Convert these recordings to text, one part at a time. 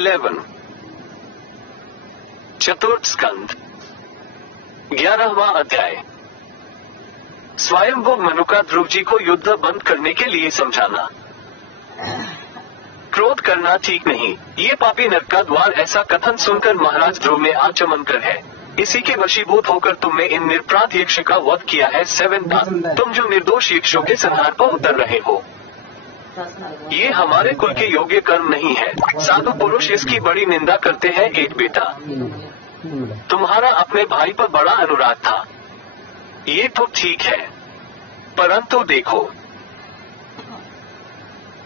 11 चतुर्थ स्कंद 11वां अध्याय। स्वयंभू मनु का ध्रुव जी को युद्ध बंद करने के लिए समझाना। क्रोध करना ठीक नहीं, ये पापी नरक का द्वार। ऐसा कथन सुनकर महाराज ध्रुव में आचमन कर है, इसी के वशीभूत होकर तुमने इन निरपराध यक्ष का वध किया है। 7 तुम जो निर्दोष यक्षों के संहार पर उतर रहे हो, ये हमारे कुल के योग्य कर्म नहीं है। साधु पुरुष इसकी बड़ी निंदा करते हैं। एक बेटा, तुम्हारा अपने भाई पर बड़ा अनुराग था, ये तो ठीक है, परंतु देखो,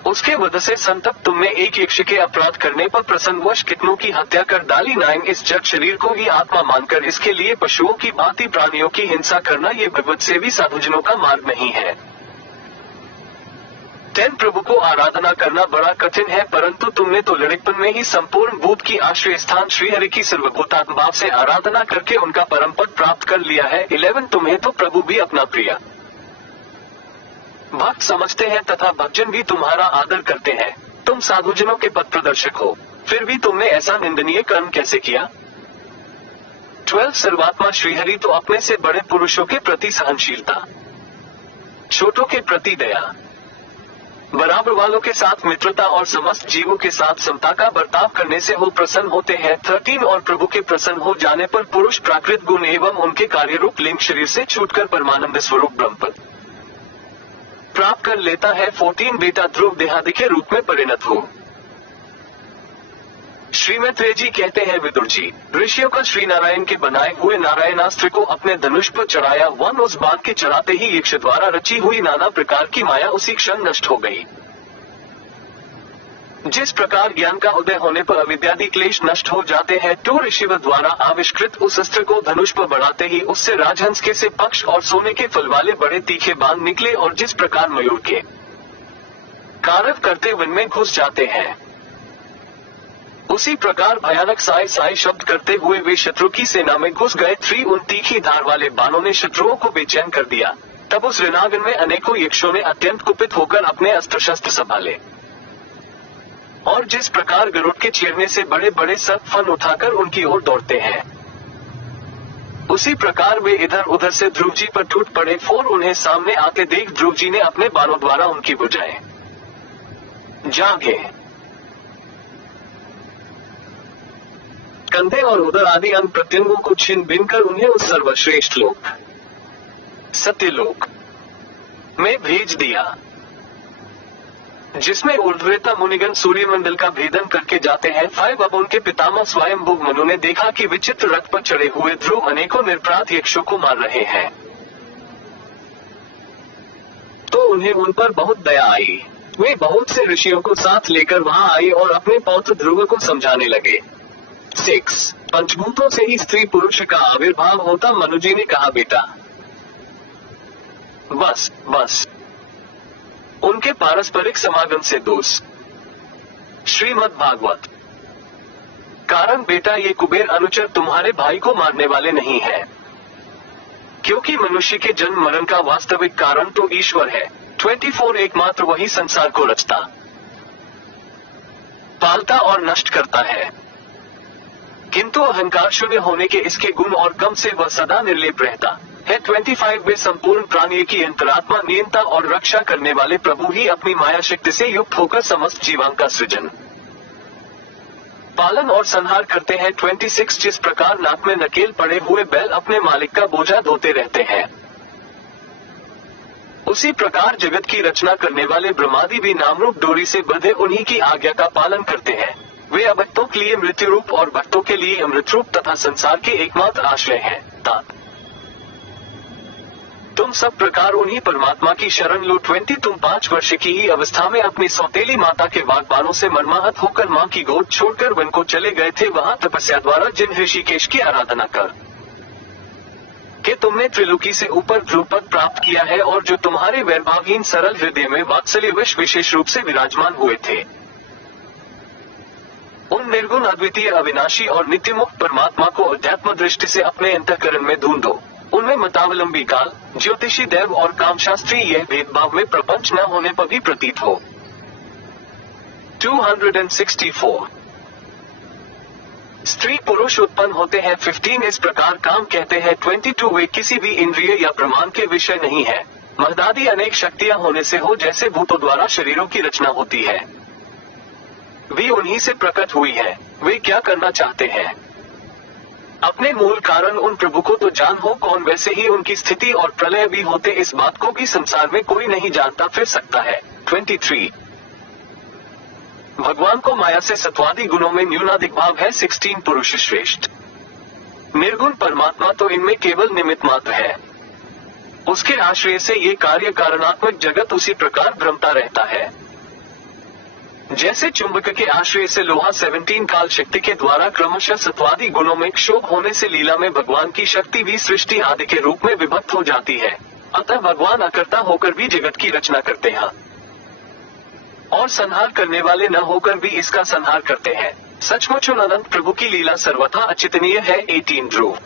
उसके वध से संतप्त तुमने एक यक्ष के अपराध करने पर प्रसंगवश कितनों की हत्या कर डाली। 9 इस जड़ शरीर को ही आत्मा मानकर इसके लिए पशुओं की भांति प्राणियों की हिंसा करना ये विविध सेवी साधुजनों का मार्ग नहीं है। 10 प्रभु को आराधना करना बड़ा कठिन है, परंतु तुमने तो लड़कपन में ही संपूर्ण भूत की आश्रय स्थान श्रीहरि की सर्वभूतात्म भाव से आराधना करके उनका परम पद प्राप्त कर लिया है। 11 तुम्हें तो प्रभु भी अपना प्रिय भक्त समझते हैं तथा भक्तजन भी तुम्हारा आदर करते हैं। तुम साधुजनों के पथ प्रदर्शक हो, फिर भी तुमने ऐसा निंदनीय कर्म कैसे किया। 12 सर्वात्मा श्रीहरि तो अपने से बड़े पुरुषों के प्रति सहनशीलता, छोटों के प्रति दया, बराबर वालों के साथ मित्रता और समस्त जीवों के साथ समता का बर्ताव करने से हो प्रसन्न होते हैं। 13 और प्रभु के प्रसन्न हो जाने पर पुरुष प्राकृत गुण एवं उनके कार्य रूप लिंग शरीर से छूटकर परमानंद स्वरूप ब्रह्मपद प्राप्त कर लेता है। 14 बेटा ध्रुव देहादि के रूप में परिणत हो। श्री मैत्रेय जी कहते हैं, विदुर जी, ऋषियों का श्री नारायण के बनाए हुए नारायणास्त्र को अपने धनुष पर चढ़ाया। 1 उस बात के चढ़ाते ही यक्ष द्वारा रची हुई नाना प्रकार की माया उसी क्षण नष्ट हो गई। जिस प्रकार ज्ञान का उदय होने पर अविद्यादि क्लेश नष्ट हो जाते हैं, तो ऋषिवर द्वारा आविष्कृत उस अस्त्र को धनुष पर बढ़ाते ही उससे राजहंस के से पक्ष और सोने के फल वाले बड़े तीखे बाण निकले, और जिस प्रकार मयूर के कारव करते वन में घुस जाते हैं, उसी प्रकार भयानक साय साय शब्द करते हुए वे शत्रु की सेना में घुस गए। 3 उन तीखी धार वाले बाणों ने शत्रुओं को बेचैन कर दिया। तब उस ऋणागन में अनेकों यक्षों ने अत्यंत कुपित होकर अपने अस्त्र शस्त्र संभाले, और जिस प्रकार गरुड़ के चीरने से बड़े बड़े सर्प फन उठाकर उनकी ओर दौड़ते हैं, उसी प्रकार वे इधर उधर से ध्रुव जी पर टूट पड़े। 4 उन्हें सामने आते देख ध्रुव जी ने अपने बाणों द्वारा उनकी बुझाए जागे, कंधे और उदर आदि अंग प्रत्यंगों को छिन्न भिन्न कर उन्हें उस सर्वश्रेष्ठ लोक सत्यलोक में भेज दिया, जिसमें ऊर्ध्वरेता मुनिगण सूर्यमंडल का भेदन करके जाते हैं। 5 अब उनके पितामह स्वयंभू मनु ने देखा कि विचित्र रथ पर चढ़े हुए ध्रुव अनेकों निरपराध यक्षों को मार रहे हैं, तो उन्हें उन पर बहुत दया आई। वे बहुत से ऋषियों को साथ लेकर वहां आई और अपने पौत्र ध्रुव को समझाने लगे। 6 पंचभूतों से ही स्त्री पुरुष का आविर्भाव होता। मनुजी ने कहा, बेटा बस बस, उनके पारस्परिक समागम से दोष। श्रीमद् भागवत। कारण बेटा, ये कुबेर अनुचर तुम्हारे भाई को मारने वाले नहीं है, क्योंकि मनुष्य के जन्म मरण का वास्तविक कारण तो ईश्वर है। 24 एकमात्र वही संसार को रचता, पालता और नष्ट करता है, किंतु अहंकार शून्य होने के इसके गुण और कम से वह सदा निर्लेप रहता है। 25 वे संपूर्ण प्राणियों की अंतरात्मा, नियंता और रक्षा करने वाले प्रभु ही अपनी माया शक्ति से युक्त होकर समस्त जीवांग का सृजन, पालन और संहार करते हैं। 26 जिस प्रकार नाक में नकेल पड़े हुए बैल अपने मालिक का बोझा ढोते रहते हैं, उसी प्रकार जगत की रचना करने वाले ब्रह्मादि भी नामरूप डोरी से बंधे उन्हीं की आज्ञा का पालन करते हैं। वे अभक्तों के लिए मृत्यु रूप और भक्तों के लिए अमृत रूप तथा संसार के एकमात्र आश्रय हैं। तुम सब प्रकार उन्हीं परमात्मा की शरण लो। 20 तुम 5 वर्ष की ही अवस्था में अपनी सौतेली माता के वाग्बाणों से मर्माहत होकर मां की गोद छोड़कर वन को चले गए थे। वहां तपस्या द्वारा जिन ऋषिकेश की आराधना कर कि तुमने त्रिलोकी से ऊपर ध्रुवपद प्राप्त किया है, और जो तुम्हारे वैभवहीन सरल हृदय में वात्सल्य विशेष रूप से विराजमान हुए थे, उन निर्गुण अद्वितीय अविनाशी और नित्य मुक्त परमात्मा को अध्यात्म दृष्टि से अपने अंतःकरण में ढूंढो। उनमें मतावलंबी काल, ज्योतिषी दैव और कामशास्त्री यह भेदभाव में प्रपंच न होने पर भी प्रतीत हो। 264 स्त्री पुरुष उत्पन्न होते हैं। 15 इस प्रकार काम कहते हैं। 22 वे किसी भी इंद्रिय या प्रमाण के विषय नहीं है। महदादी अनेक शक्तियां होने से हो, जैसे भूतों द्वारा शरीरों की रचना होती है, वे उन्हीं से प्रकट हुई है। वे क्या करना चाहते हैं? अपने मूल कारण उन प्रभु को तो जान हो कौन, वैसे ही उनकी स्थिति और प्रलय भी होते। इस बात को भी संसार में कोई नहीं जानता फिर सकता है। 23 भगवान को माया से सत्वादी गुणों में न्यूनाधिक भाव है। 16 पुरुष श्रेष्ठ निर्गुण परमात्मा तो इनमें केवल निमित्त मात्र है। उसके आश्रय से ये कार्य कारणात्मक जगत उसी प्रकार भ्रमता रहता है, जैसे चुंबक के आश्रय से लोहा। 17 काल शक्ति के द्वारा क्रमशः सत्वादी गुणों में क्षोभ होने से लीला में भगवान की शक्ति भी सृष्टि आदि के रूप में विभक्त हो जाती है। अतः भगवान अकर्ता होकर भी जगत की रचना करते हैं और संहार करने वाले न होकर भी इसका संहार करते हैं। सचमुच अनंत प्रभु की लीला सर्वथा अचिंतनीय है। 18 ध्रुव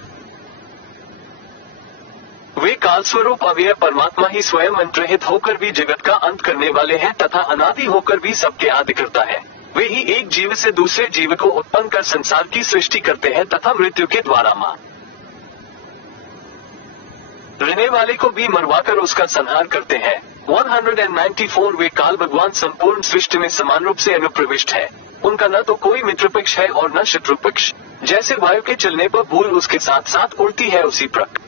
वे काल स्वरूप अव्यय परमात्मा ही स्वयं अंतरहित होकर भी जगत का अंत करने वाले हैं तथा अनादि होकर भी सबके आदि करता है। वे ही एक जीव से दूसरे जीव को उत्पन्न कर संसार की सृष्टि करते हैं तथा मृत्यु के द्वारा रहने वाले को भी मरवाकर उसका संहार करते हैं। 194 वे काल भगवान संपूर्ण सृष्टि में समान रूप से अनुप्रविष्ट है। उनका न तो कोई मित्र पक्ष है और न शत्रु पक्ष। जैसे वायु के चलने पर भूल उसके साथ साथ उड़ती है, उसी प्रकार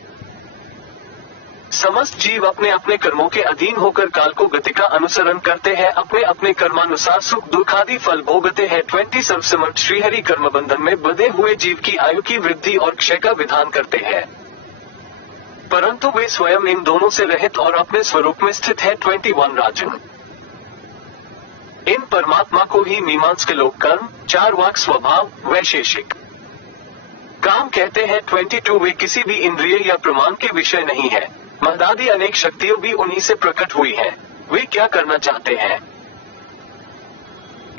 समस्त जीव अपने अपने कर्मों के अधीन होकर काल को गति का अनुसरण करते हैं। अपने अपने कर्मानुसार सुख दुख आदि फल भोगते हैं। 20 सर्वसमर्थ श्रीहरि कर्म बंधन में बंधे हुए जीव की आयु की वृद्धि और क्षय का विधान करते हैं, परंतु वे स्वयं इन दोनों से रहित और अपने स्वरूप में स्थित है। 21 राजन इन परमात्मा को ही मीमांसक लोग कर्म, 4 वाक स्वभाव, वैशेषिक काम कहते हैं। 22 वे किसी भी इंद्रिय या प्रमाण के विषय नहीं है। महदादी अनेक शक्तियों भी उन्हीं से प्रकट हुई है। वे क्या करना चाहते हैं?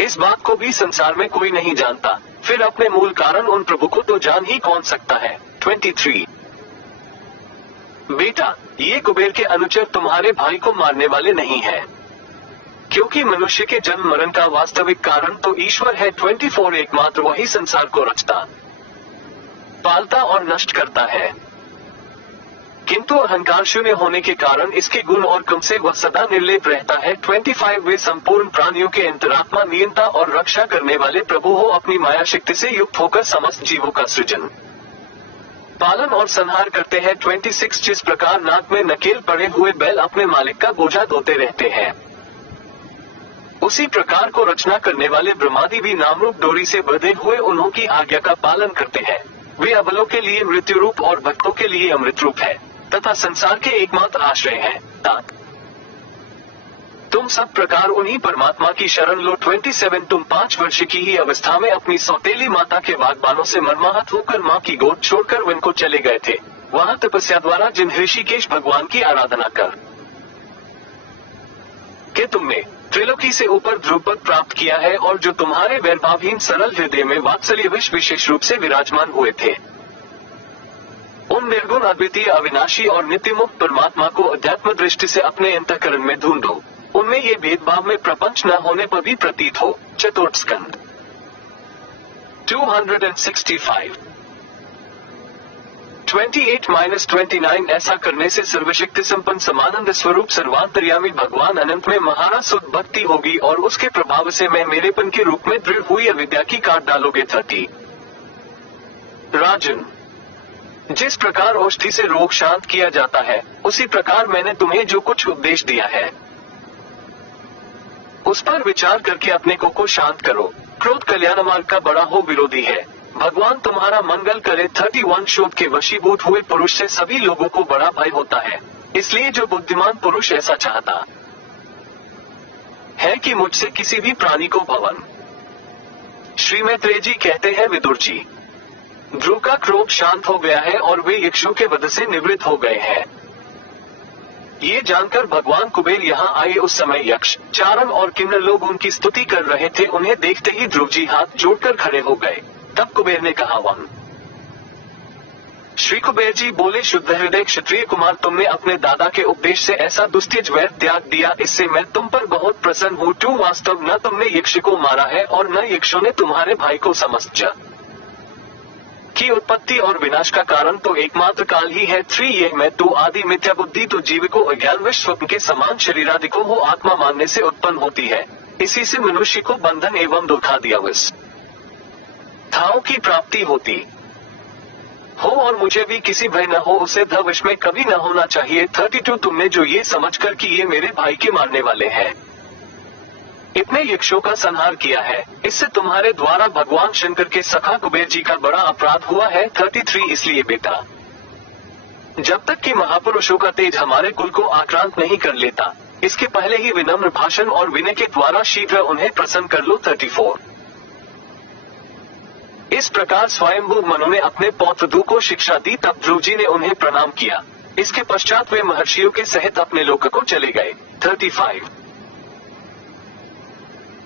इस बात को भी संसार में कोई नहीं जानता फिर अपने मूल कारण उन प्रभु को तो जान ही कौन सकता है। 23 बेटा, ये कुबेर के अनुचर तुम्हारे भाई को मारने वाले नहीं है, क्योंकि मनुष्य के जन्म मरण का वास्तविक कारण तो ईश्वर है। 24 एकमात्र वही संसार को रचता, पालता और नष्ट करता है, किंतु अहंकार शून्य होने के कारण इसके गुण और कम से वह सदा निर्लेप रहता है। 25 वे संपूर्ण प्राणियों के अंतरात्मा, नियंता और रक्षा करने वाले प्रभु हो, अपनी माया शक्ति से युक्त होकर समस्त जीवों का सृजन पालन और संहार करते हैं। 26 जिस प्रकार नाक में नकेल पड़े हुए बैल अपने मालिक का बोझा ढोते रहते हैं, उसी प्रकार को रचना करने वाले ब्रह्मादि भी नामरूप डोरी से बंधे हुए उन्हों की आज्ञा का पालन करते हैं। वे अबलों के लिए मृत्यु रूप और भक्तों के लिए अमृत रूप है तथा संसार के एकमात्र आश्रय है। तुम सब प्रकार उन्हीं परमात्मा की शरण लो। 27 तुम 5 वर्ष की ही अवस्था में अपनी सौतेली माता के वाग्बानों से मर्माहत होकर माँ की गोद छोड़कर वन को चले गए थे। वहाँ तपस्या द्वारा जिन ऋषिकेश भगवान की आराधना कर के तुमने त्रिलोकी से ऊपर ध्रुव पद प्राप्त किया है और जो तुम्हारे वैरभावहीन सरल हृदय में वात्सल्य विशेष रूप से विराजमान हुए थे, उन निर्गुण अद्वितीय अविनाशी और नित्य मुक्त परमात्मा को अध्यात्म दृष्टि से अपने अंतःकरण में ढूंढो। उनमें ये भेदभाव में प्रपंच न होने पर भी प्रतीत हो। चतुर्थ स्कंद 265 28-29 ऐसा करने से सर्वशक्ति संपन्न समानंद स्वरूप सर्वांतर्यामी भगवान अनंत में महाराज शुद्ध भक्ति होगी और उसके प्रभाव से मैं मेरेपन के रूप में दृढ़ हुई अविद्या की काट डालोगे। 30 राजन जिस प्रकार औषधि से रोग शांत किया जाता है, उसी प्रकार मैंने तुम्हें जो कुछ उपदेश दिया है उस पर विचार करके अपने को शांत करो। क्रोध कल्याण मार्ग का बड़ा हो विरोधी है। भगवान तुम्हारा मंगल करे। 31 शोध के वशीभूत हुए पुरुष से सभी लोगों को बड़ा भय होता है, इसलिए जो बुद्धिमान पुरुष ऐसा चाहता है कि मुझसे किसी भी प्राणी को भवन। श्री मैत्रेय जी कहते हैं, विदुर जी, ध्रुव का क्रोध शांत हो गया है और वे यक्षों के वध से निवृत्त हो गए हैं। ये जानकर भगवान कुबेर यहाँ आए। उस समय यक्ष, चारण और किन्नर लोग उनकी स्तुति कर रहे थे। उन्हें देखते ही ध्रुव जी हाथ जोड़कर खड़े हो गए। तब कुबेर ने कहा, वन। श्री कुबेर जी बोले, शुद्ध हृदय क्षत्रिय कुमार, तुमने अपने दादा के उपदेश से ऐसा दुस्त्यज वैर त्याग दिया, इससे मैं तुम पर बहुत प्रसन्न हूँ। वास्तव न तुमने यक्ष को मारा है और न यक्षों ने तुम्हारे भाई को समस्त की उत्पत्ति और विनाश का कारण तो एकमात्र काल ही है। 3 यह मैं तो आदि मिथ्या बुद्धि तो जीव को अज्ञान व स्वप्न के समान शरीरादि को हो आत्मा मानने से उत्पन्न होती है। इसी से मनुष्य को बंधन एवं दुर्खादि अवस्थाओं की प्राप्ति होती हो और मुझे भी किसी भय न हो उसे धविष में कभी न होना चाहिए। 32 तुमने जो ये समझकर कि ये मेरे भाई के मारने वाले हैं इतने यक्षों का संहार किया है, इससे तुम्हारे द्वारा भगवान शंकर के सखा कुबेर जी का बड़ा अपराध हुआ है। 33 इसलिए बेटा जब तक कि महापुरुषों का तेज हमारे कुल को आक्रांत नहीं कर लेता, इसके पहले ही विनम्र भाषण और विनय के द्वारा शीघ्र उन्हें प्रसन्न कर लो। 34 इस प्रकार स्वयंभू मनु ने अपने पौत्र ध्रुव को शिक्षा दी। तब ध्रुव जी ने उन्हें प्रणाम किया। इसके पश्चात वे महर्षियों के सहित अपने लोक को चले गए। 35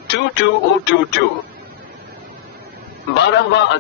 22 12वां